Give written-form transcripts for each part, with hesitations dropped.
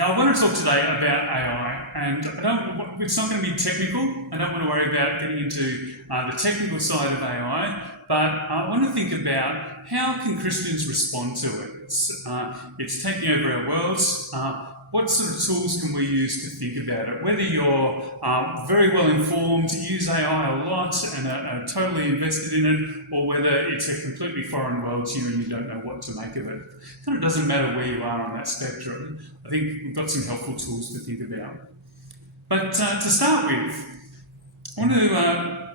Now, I want to talk today about AI, and it's not going to be technical. I don't want to worry about getting into the technical side of AI, but I want to think about how can Christians respond to it. It's taking over our worlds. What sort of tools can we use to think about it? Whether you're very well informed, use AI a lot and are totally invested in it, or whether it's a completely foreign world to you and you don't know what to make of it. It kind of doesn't matter where you are on that spectrum. I think we've got some helpful tools to think about. But to start with, I want to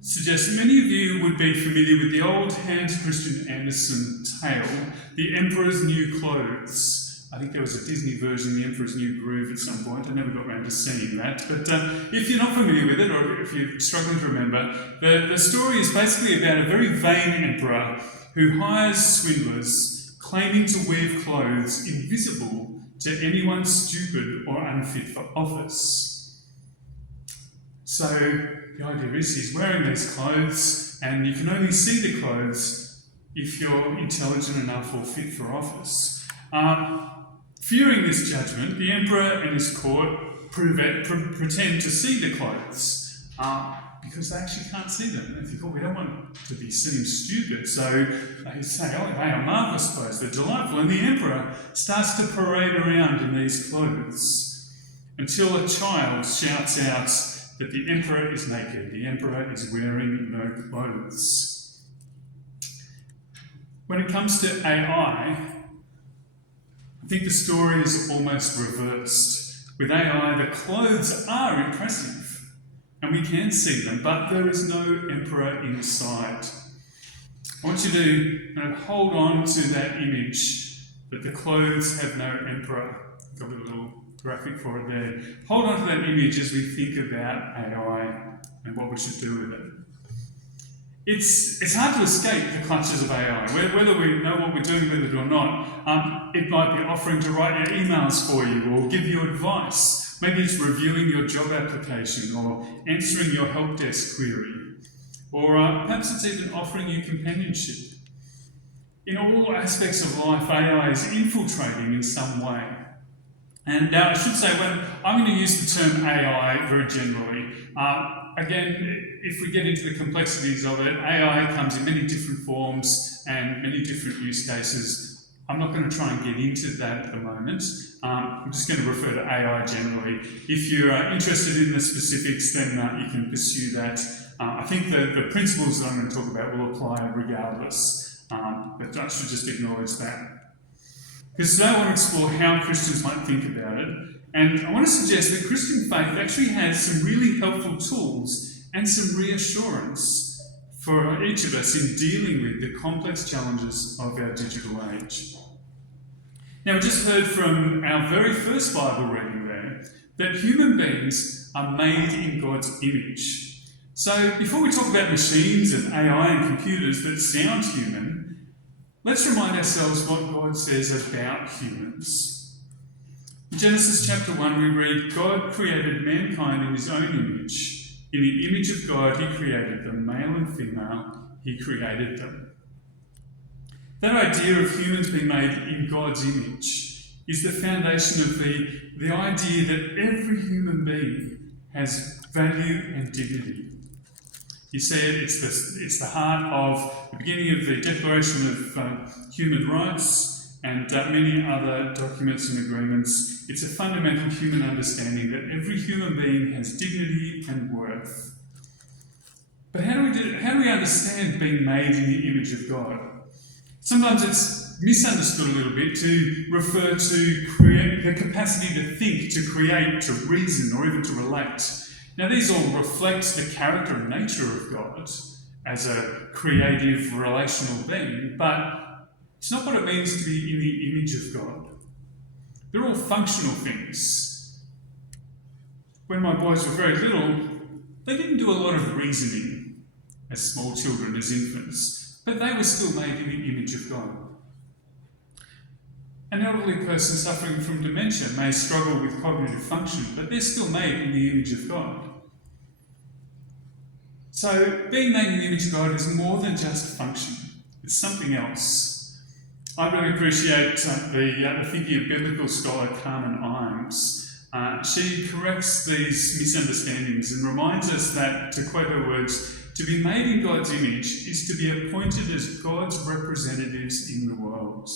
suggest many of you would be familiar with the old Hans Christian Andersen tale, The Emperor's New Clothes. I think there was a Disney version, The Emperor's New Groove, at some point. I never got around to seeing that. But if you're not familiar with it, or if you're struggling to remember, the story is basically about a very vain emperor who hires swindlers claiming to weave clothes invisible to anyone stupid or unfit for office. So the idea is he's wearing these clothes, and you can only see the clothes if you're intelligent enough or fit for office. Fearing this judgment, the emperor and his court pretend to see the clothes because they actually can't see them. They think, we don't want to be seen stupid. So they say, they are marvellous clothes, they're delightful. And the emperor starts to parade around in these clothes until a child shouts out that the emperor is naked, the emperor is wearing no clothes. When it comes to AI, I think the story is almost reversed. With AI, the clothes are impressive, and we can see them, but there is no emperor inside. I want you to hold on to that image that the clothes have no emperor. I've got a little graphic for it there. Hold on to that image as we think about AI and what we should do with it. It's hard to escape the clutches of AI. Whether we know what we're doing with it or not, it might be offering to write your emails for you or give you advice. Maybe it's reviewing your job application or answering your help desk query. Or perhaps it's even offering you companionship. In all aspects of life, AI is infiltrating in some way. And I should say, when I'm going to use the term AI very generally, again, if we get into the complexities of it, AI comes in many different forms and many different use cases. I'm not going to try and get into that at the moment. I'm just going to refer to AI generally. If you're interested in the specifics, then you can pursue that. I think the principles that I'm going to talk about will apply regardless, but I should just acknowledge that. Because today I want to explore how Christians might think about it, and I want to suggest that Christian faith actually has some really helpful tools and some reassurance for each of us in dealing with the complex challenges of our digital age. Now, we just heard from our very first Bible reading there that human beings are made in God's image. So before we talk about machines and AI and computers that sound human, let's remind ourselves what God says about humans. In Genesis chapter 1 we read, God created mankind in his own image. In the image of God he created them, male and female, he created them. That idea of humans being made in God's image is the foundation of the idea that every human being has value and dignity. You see it's the heart of the beginning of the Declaration of Human Rights and many other documents and agreements. It's a fundamental human understanding that every human being has dignity and worth. But how do we understand being made in the image of God? Sometimes it's misunderstood a little bit to refer to the capacity to think, to create, to reason, or even to relate. Now, these all reflect the character and nature of God as a creative, relational being, but it's not what it means to be in the image of God. They're all functional things. When my boys were very little, they didn't do a lot of reasoning as small children, as infants, but they were still made in the image of God. An elderly person suffering from dementia may struggle with cognitive function, but they're still made in the image of God. So being made in the image of God is more than just function. It's something else. I really appreciate the thinking of biblical scholar Carmen Imes. She corrects these misunderstandings and reminds us that, to quote her words, to be made in God's image is to be appointed as God's representatives in the world.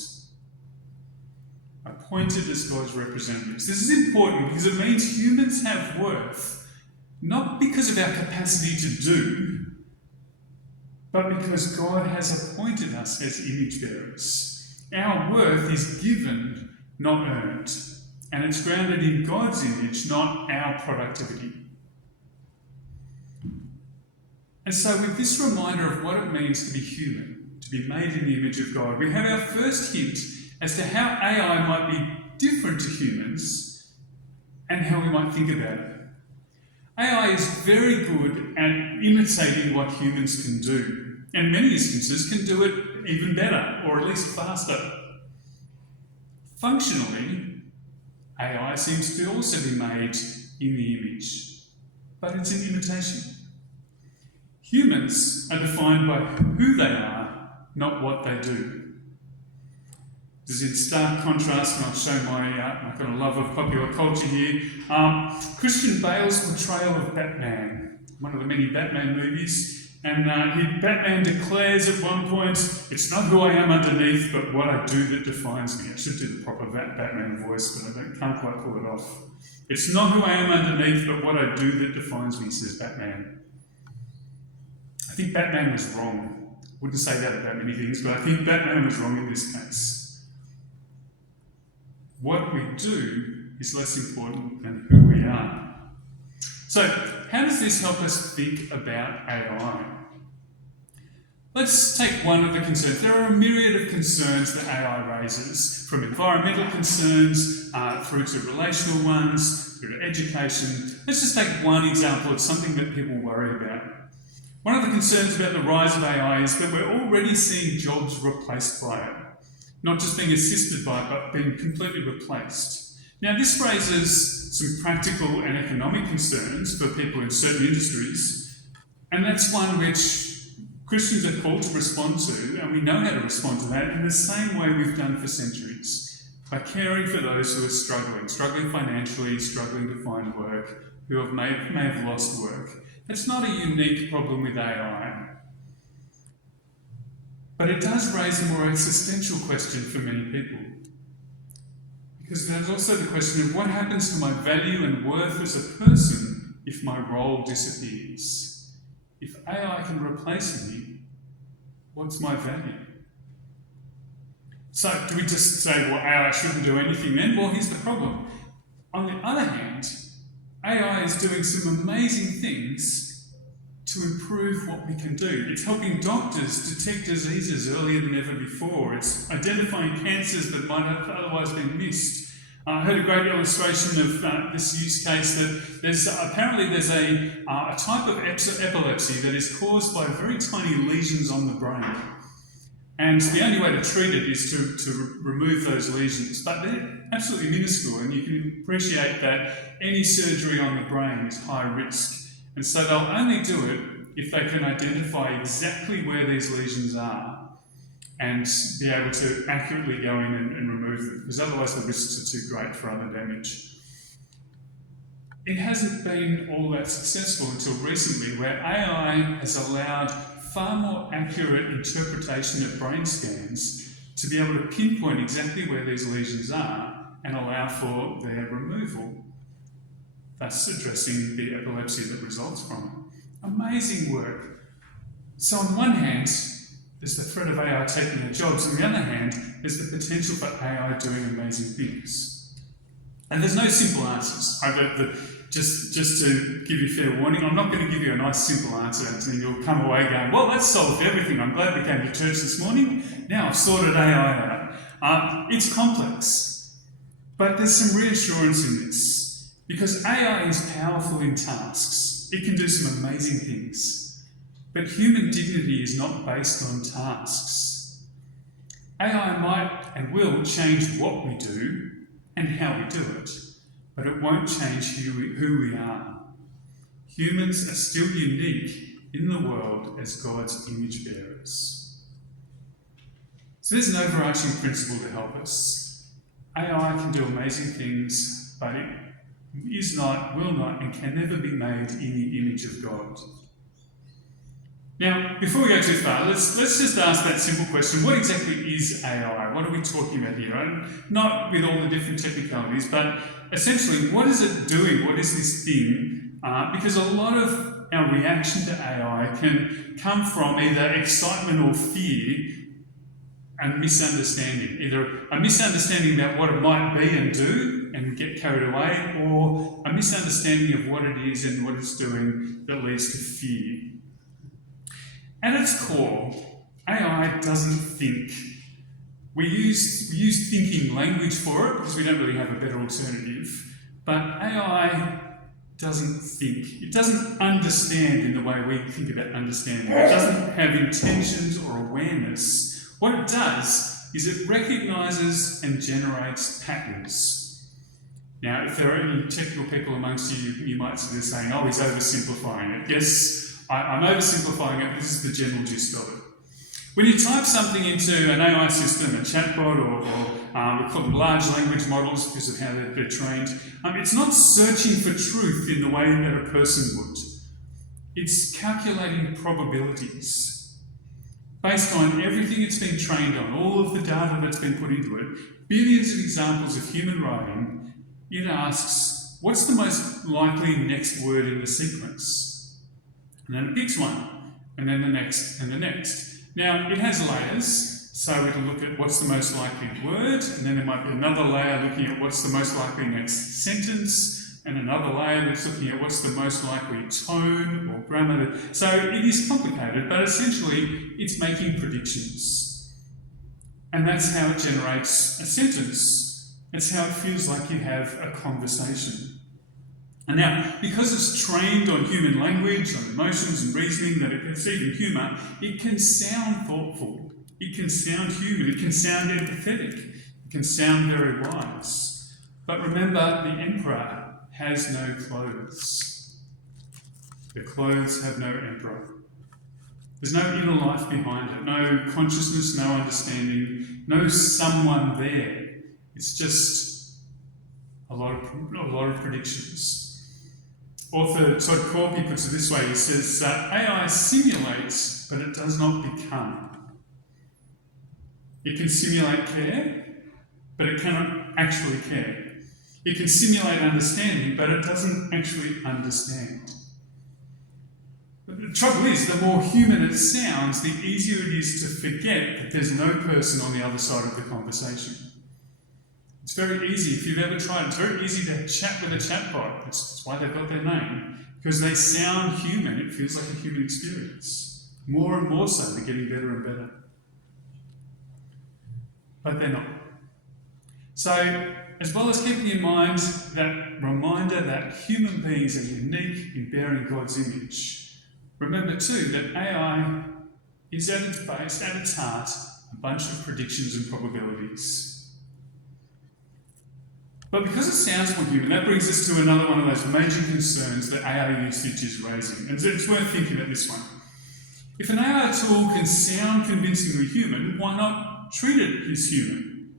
Appointed as God's representatives. This is important because it means humans have worth, not because of our capacity to do, but because God has appointed us as image bearers. Our worth is given, not earned, and it's grounded in God's image, not our productivity. And so with this reminder of what it means to be human, to be made in the image of God, we have our first hint as to how AI might be different to humans and how we might think about it. AI is very good at imitating what humans can do, and in many instances can do it even better, or at least faster. Functionally, AI seems to also be made in the image, but it's an imitation. Humans are defined by who they are, not what they do. This is in stark contrast, and I'll show my kind of love of popular culture here. Christian Bale's portrayal of Batman, one of the many Batman movies, and Batman declares at one point, "It's not who I am underneath, but what I do that defines me." I should do the proper Batman voice, but I can't quite pull it off. "It's not who I am underneath, but what I do that defines me," says Batman. I think Batman was wrong. I wouldn't say that about many things, but I think Batman was wrong in this case. What we do is less important than who we are. So, how does this help us think about AI? Let's take one of the concerns. There are a myriad of concerns that AI raises, from environmental concerns through to relational ones, through to education. Let's just take one example of something that people worry about. One of the concerns about the rise of AI is that we're already seeing jobs replaced by it. Not just being assisted by it, but being completely replaced. Now, this raises some practical and economic concerns for people in certain industries, and that's one which Christians are called to respond to, and we know how to respond to that in the same way we've done for centuries, by caring for those who are struggling financially, struggling to find work, who may have lost work. It's not a unique problem with AI. But it does raise a more existential question for many people. Because there's also the question of what happens to my value and worth as a person if my role disappears? If AI can replace me, what's my value? So do we just say, well, AI shouldn't do anything then? Well, here's the problem. On the other hand, AI is doing some amazing things to improve what we can do. It's helping doctors detect diseases earlier than ever before. It's identifying cancers that might have otherwise been missed. I heard a great illustration of this use case that there's a type of epilepsy that is caused by very tiny lesions on the brain. And the only way to treat it is to remove those lesions. But they're absolutely minuscule, and you can appreciate that any surgery on the brain is high risk. And so they'll only do it if they can identify exactly where these lesions are and be able to accurately go in and remove them, because otherwise the risks are too great for other damage. It hasn't been all that successful until recently, where AI has allowed far more accurate interpretation of brain scans to be able to pinpoint exactly where these lesions are and allow for their removal, thus addressing the epilepsy that results from it. Amazing work. So on one hand, there's the threat of AI taking our jobs. On the other hand, there's the potential for AI doing amazing things. And there's no simple answers. Just to give you fair warning, I'm not going to give you a nice simple answer and then you'll come away going, well, that's solved everything. I'm glad we came to church this morning. Now I've sorted AI out. It's complex, but there's some reassurance in this, because AI is powerful in tasks. It can do some amazing things. But human dignity is not based on tasks. AI might and will change what we do and how we do it, but it won't change who we are. Humans are still unique in the world as God's image bearers. So there's an overarching principle to help us. AI can do amazing things, but it is not, will not, and can never be made in the image of God. Now, before we go too far, let's just ask that simple question: what exactly is AI? What are we talking about here? Not with all the different technicalities, but essentially, what is it doing? What is this thing? Because a lot of our reaction to AI can come from either excitement or fear and misunderstanding. Either a misunderstanding about what it might be and do and get carried away, or a misunderstanding of what it is and what it's doing that leads to fear. At its core, AI doesn't think. We use thinking language for it because we don't really have a better alternative, but AI doesn't think. It doesn't understand in the way we think about understanding. It doesn't have intentions or awareness. What it does is it recognises and generates patterns. Now, if there are any technical people amongst you, you might be saying, oh, he's oversimplifying it. Yes, I'm oversimplifying it. This is the general gist of it. When you type something into an AI system, a chatbot, or we call them large language models because of how they're trained, it's not searching for truth in the way that a person would. It's calculating probabilities. Based on everything it's been trained on, all of the data that's been put into it, billions of examples of human writing, it asks, what's the most likely next word in the sequence? And then it picks one, and then the next, and the next. Now, it has layers, so it'll look at what's the most likely word, and then there might be another layer looking at what's the most likely next sentence, and another layer that's looking at what's the most likely tone or grammar. So it is complicated, but essentially it's making predictions. And that's how it generates a sentence. That's how it feels like you have a conversation. And now, because it's trained on human language, on emotions and reasoning, that it can see even humour, it can sound thoughtful, it can sound human, it can sound empathetic, it can sound very wise. But remember, the emperor has no clothes. The clothes have no emperor. There's no inner life behind it, no consciousness, no understanding, no someone there. It's just a lot of predictions. Author Todd Corby puts it this way. He says, AI simulates, but it does not become. It can simulate care, but it cannot actually care. It can simulate understanding, but it doesn't actually understand. But the trouble is, the more human it sounds, the easier it is to forget that there's no person on the other side of the conversation. It's very easy, if you've ever tried, it's very easy to chat with a chatbot. That's why they've got their name. Because they sound human, it feels like a human experience. More and more so, they're getting better and better. But they're not. So, as well as keeping in mind that reminder that human beings are unique in bearing God's image, remember too that AI is at its base, at its heart, a bunch of predictions and probabilities. But because it sounds more human, that brings us to another one of those major concerns that AI usage is raising. And so it's worth thinking about this one. If an AI tool can sound convincingly human, why not treat it as human?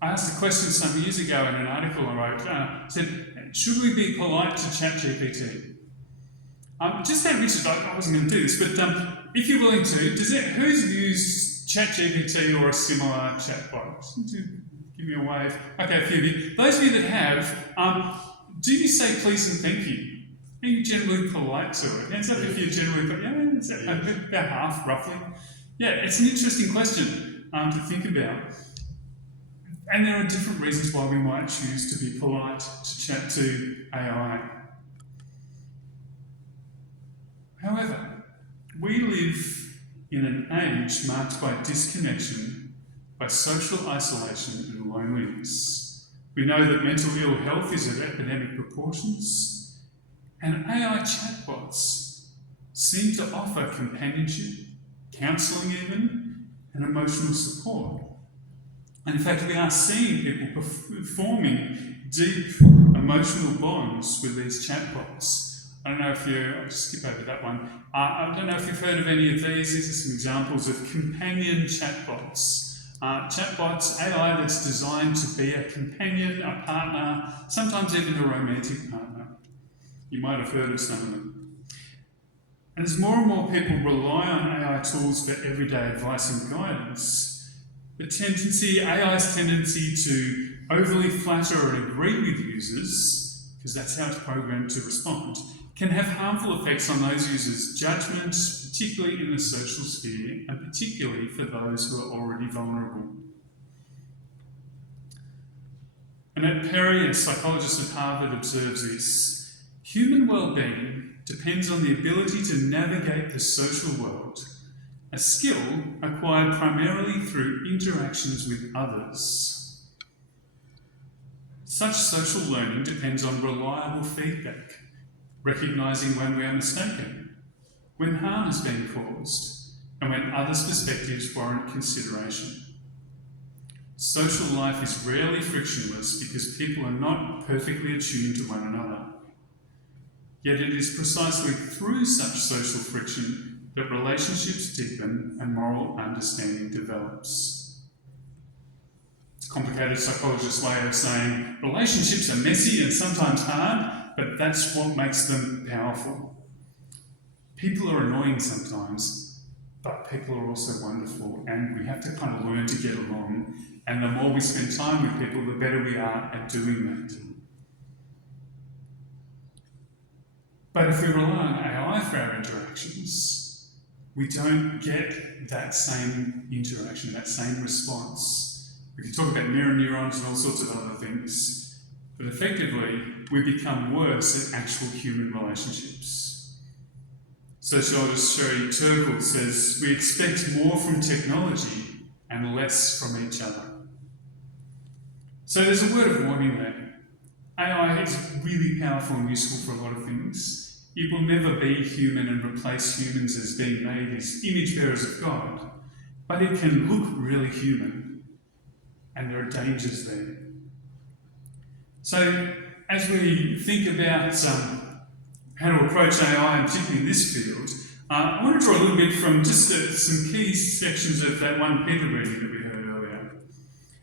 I asked a question some years ago in an article I wrote. Said, should we be polite to ChatGPT? Just out of interest, I wasn't going to do this, but if you're willing to, who's used ChatGPT or a similar chatbot? Give me a wave. Okay, a few of you. Those of you that have, do you say please and thank you? Are you generally polite to it? Hands up if you're generally polite. Yeah, it's about half, roughly. Yeah, it's an interesting question to think about. And there are different reasons why we might choose to be polite to chat to AI. However, we live in an age marked by disconnection, by social isolation and loneliness. We know that mental ill health is at epidemic proportions, and AI chatbots seem to offer companionship, counselling even, and emotional support. And in fact, we are seeing people forming deep emotional bonds with these chatbots I don't know if I'll just skip over that one. I don't know if you've heard of any of these. These are some examples of companion chatbots. Chatbots, AI that's designed to be a companion, a partner, sometimes even a romantic partner. You might have heard of some of them. And as more and more people rely on AI tools for everyday advice and guidance, AI's tendency to overly flatter and agree with users, because that's how it's programmed to respond, can have harmful effects on those users' judgment, particularly in the social sphere, and particularly for those who are already vulnerable. Annette Perry, a psychologist at Harvard, observes this: human well-being depends on the ability to navigate the social world, a skill acquired primarily through interactions with others. Such social learning depends on reliable feedback, recognising when we are mistaken, when harm has been caused, and when others' perspectives warrant consideration. Social life is rarely frictionless because people are not perfectly attuned to one another. Yet it is precisely through such social friction that relationships deepen and moral understanding develops. It's a complicated psychologist's way of saying relationships are messy and sometimes hard, but that's what makes them powerful. People are annoying sometimes, but people are also wonderful, and we have to kind of learn to get along. And the more we spend time with people, the better we are at doing that. But if we rely on AI for our interactions, we don't get that same interaction, that same response. We can talk about mirror neurons and all sorts of other things, but effectively, we become worse at actual human relationships. Sociologist Sherry Turkle says, we expect more from technology and less from each other. So there's a word of warning there. AI is really powerful and useful for a lot of things. It will never be human and replace humans as being made as image bearers of God, but it can look really human, and there are dangers there. So as we think about how to approach AI, and particularly in this field, I want to draw a little bit from just some key sections of that 1 Peter reading that we heard earlier.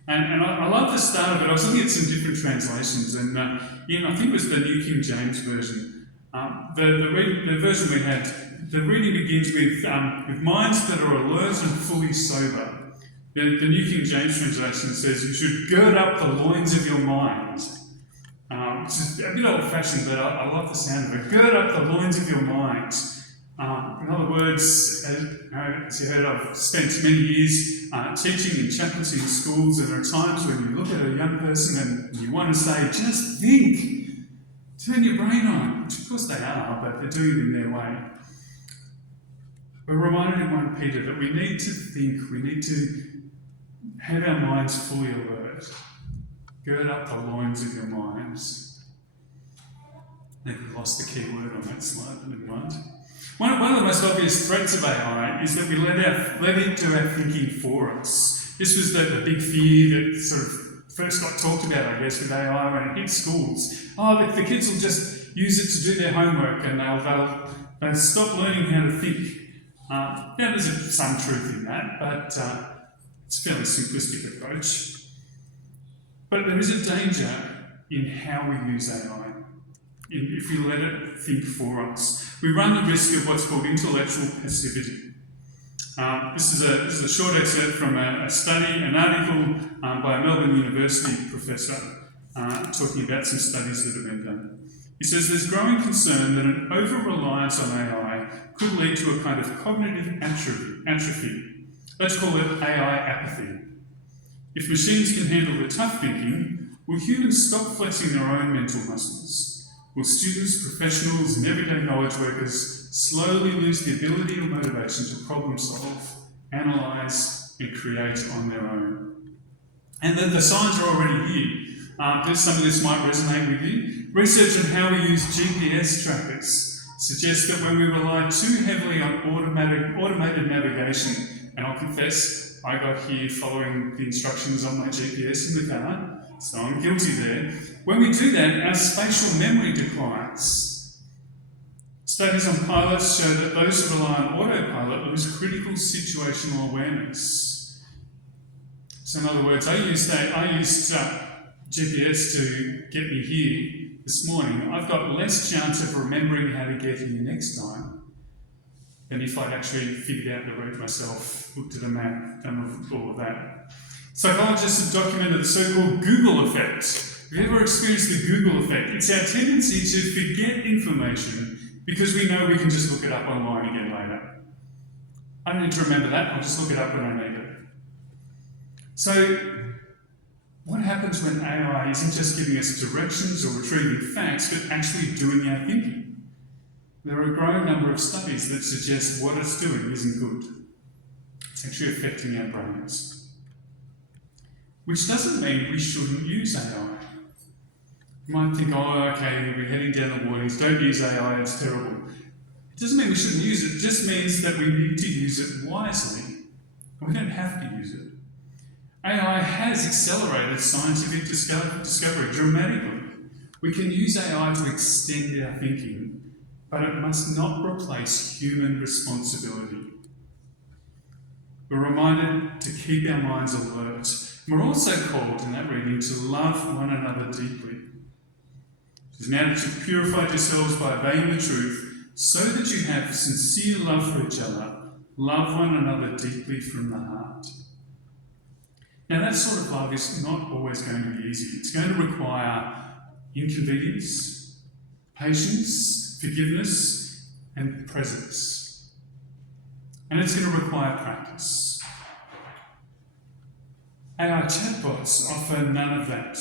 And I love the start of it. I was looking at some different translations, and I think it was the New King James Version. The version we had, the reading begins with minds that are alert and fully sober. The New King James translation says you should gird up the loins of your mind. Which is a bit old-fashioned, but I love the sound of it. Gird up the loins of your mind. In other words, as you heard, I've spent many years teaching in chaplaincy in schools, and there are times when you look at a young person and you want to say, just think, turn your brain on, which of course they are, but they're doing it in their way. We're reminded in 1 Peter that we need to think, we need to have our minds fully alert. Gird up the loins of your minds. I think we lost the key word on that slide, but never mind. One of the most obvious threats of AI is that we let it do our thinking for us. This was the big fear that sort of first got talked about, I guess, with AI when it hit schools. Oh, the kids will just use it to do their homework and they'll stop learning how to think. There's some truth in that, but it's a fairly simplistic approach. But there is a danger in how we use AI. If we let it think for us, we run the risk of what's called intellectual passivity. This is a short excerpt from a study, an article by a Melbourne University professor talking about some studies that have been done. He says there's growing concern that an over-reliance on AI could lead to a kind of cognitive atrophy. Let's call it AI apathy. If machines can handle the tough thinking, will humans stop flexing their own mental muscles? Will students, professionals, and everyday knowledge workers slowly lose the ability or motivation to problem solve, analyse, and create on their own? And the signs are already here. Some of this might resonate with you. Research on how we use GPS trackers suggests that when we rely too heavily on automated navigation, and I'll confess, I got here following the instructions on my GPS in the car, so I'm guilty there. When we do that, our spatial memory declines. Studies on pilots show that those who rely on autopilot lose critical situational awareness. So in other words, I used GPS to get me here this morning. I've got less chance of remembering how to get here next time than if I'd actually figured out the route myself, looked at a map, done all of that. Psychologists have documented the so-called Google effect. Have you ever experienced the Google effect? It's our tendency to forget information because we know we can just look it up online again later. I don't need to remember that, I'll just look it up when I need it. So, what happens when AI isn't just giving us directions or retrieving facts, but actually doing our thinking? There are a growing number of studies that suggest what it's doing isn't good. It's actually affecting our brains. Which doesn't mean we shouldn't use AI. You might think, oh, okay, we're heading down the waters, don't use AI, it's terrible. It doesn't mean we shouldn't use it, it just means that we need to use it wisely. We don't have to use it. AI has accelerated scientific discovery dramatically. We can use AI to extend our thinking, but it must not replace human responsibility. We're reminded to keep our minds alert. We're also called in that reading to love one another deeply. It is now that you've purified yourselves by obeying the truth, so that you have sincere love for each other, love one another deeply from the heart. Now that sort of love is not always going to be easy. It's going to require inconvenience, patience, forgiveness, and presence. And it's going to require practice. AI chatbots offer none of that,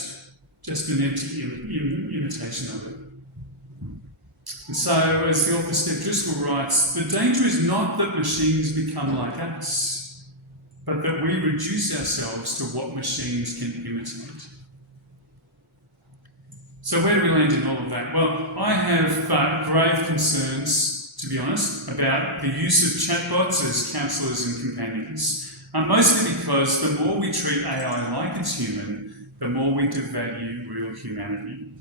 just an empty imitation of it. And so, as the author Steph Driscoll writes, the danger is not that machines become like us, but that we reduce ourselves to what machines can imitate. So where do we land in all of that? Well, I have grave concerns, to be honest, about the use of chatbots as counsellors and companions. Mostly because the more we treat AI like it's human, the more we devalue real humanity.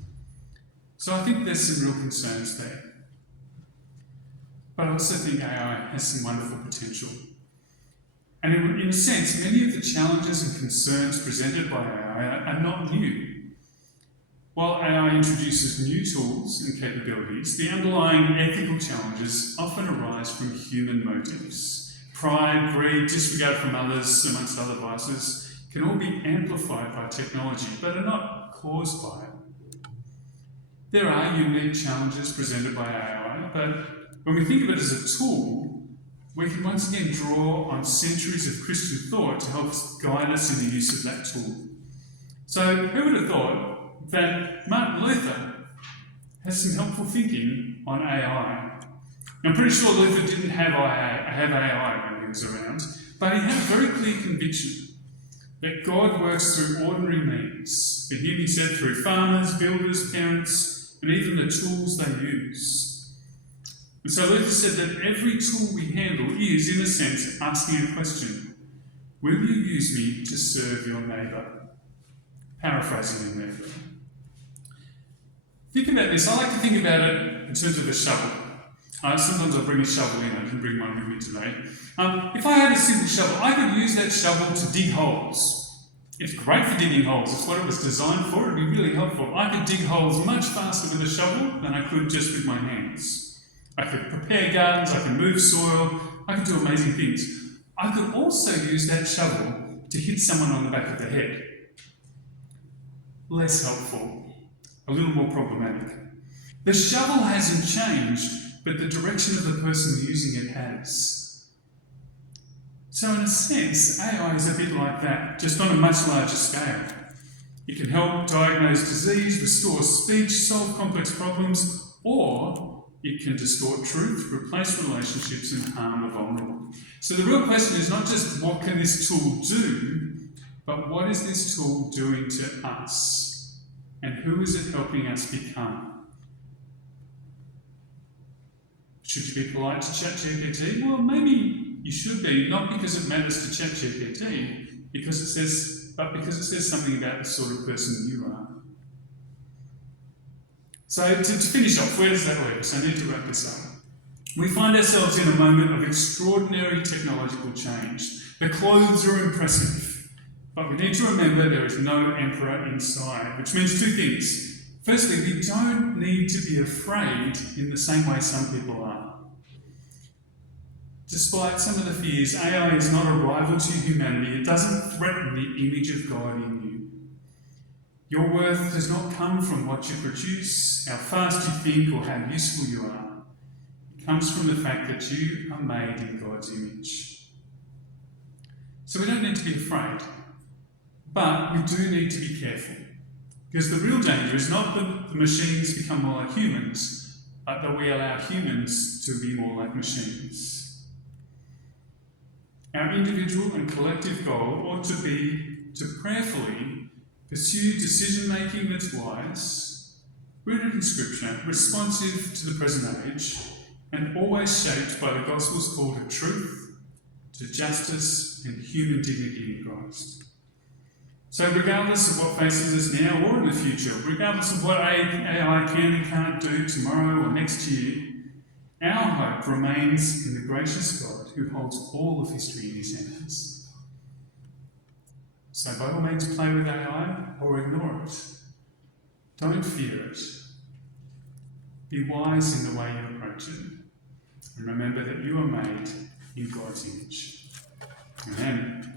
So I think there's some real concerns there. But I also think AI has some wonderful potential. And in a sense, many of the challenges and concerns presented by AI are not new. While AI introduces new tools and capabilities, the underlying ethical challenges often arise from human motives. Pride, greed, disregard from others, amongst other vices, can all be amplified by technology, but are not caused by it. There are unique challenges presented by AI, but when we think of it as a tool, we can once again draw on centuries of Christian thought to help guide us in the use of that tool. So, who would have thought that Martin Luther has some helpful thinking on AI? I'm pretty sure Luther didn't have AI when he was around, but he had a very clear conviction that God works through ordinary means. For him, he said, through farmers, builders, parents, and even the tools they use. And so Luther said that every tool we handle is, in a sense, asking a question. Will you use me to serve your neighbour? Paraphrasing him there. Think about this. I like to think about it in terms of a shovel. Sometimes I bring a shovel in. I didn't bring one with me today. If I had a simple shovel, I could use that shovel to dig holes. It's great for digging holes. It's what it was designed for. It'd be really helpful. I could dig holes much faster with a shovel than I could just with my hands. I could prepare gardens. I could move soil. I could do amazing things. I could also use that shovel to hit someone on the back of the head. Less helpful. A little more problematic. The shovel hasn't changed, but the direction of the person using it has. So in a sense, AI is a bit like that, just on a much larger scale. It can help diagnose disease, restore speech, solve complex problems, or it can distort truth, replace relationships, and harm the vulnerable. So the real question is not just what can this tool do, but what is this tool doing to us? And who is it helping us become? Should you be polite to ChatGPT? Well, maybe you should be, not because it matters to ChatGPT, but because it says something about the sort of person you are. So to finish off, where does that leave us? I need to wrap this up. We find ourselves in a moment of extraordinary technological change. The clothes are impressive, but we need to remember there is no emperor inside, which means two things. Firstly, we don't need to be afraid in the same way some people are. Despite some of the fears, AI is not a rival to humanity. It doesn't threaten the image of God in you. Your worth does not come from what you produce, how fast you think, or how useful you are. It comes from the fact that you are made in God's image. So we don't need to be afraid, but we do need to be careful. Because the real danger is not that the machines become more like humans, but that we allow humans to be more like machines. Our individual and collective goal ought to be to prayerfully pursue decision-making that's wise, rooted in Scripture, responsive to the present age, and always shaped by the Gospel's call to truth, to justice, and human dignity in Christ. So regardless of what faces us now or in the future, regardless of what AI can and can't do tomorrow or next year, our hope remains in the gracious God who holds all of history in his hands. So by all means, play with AI or ignore it. Don't fear it. Be wise in the way you approach it. And remember that you are made in God's image. Amen.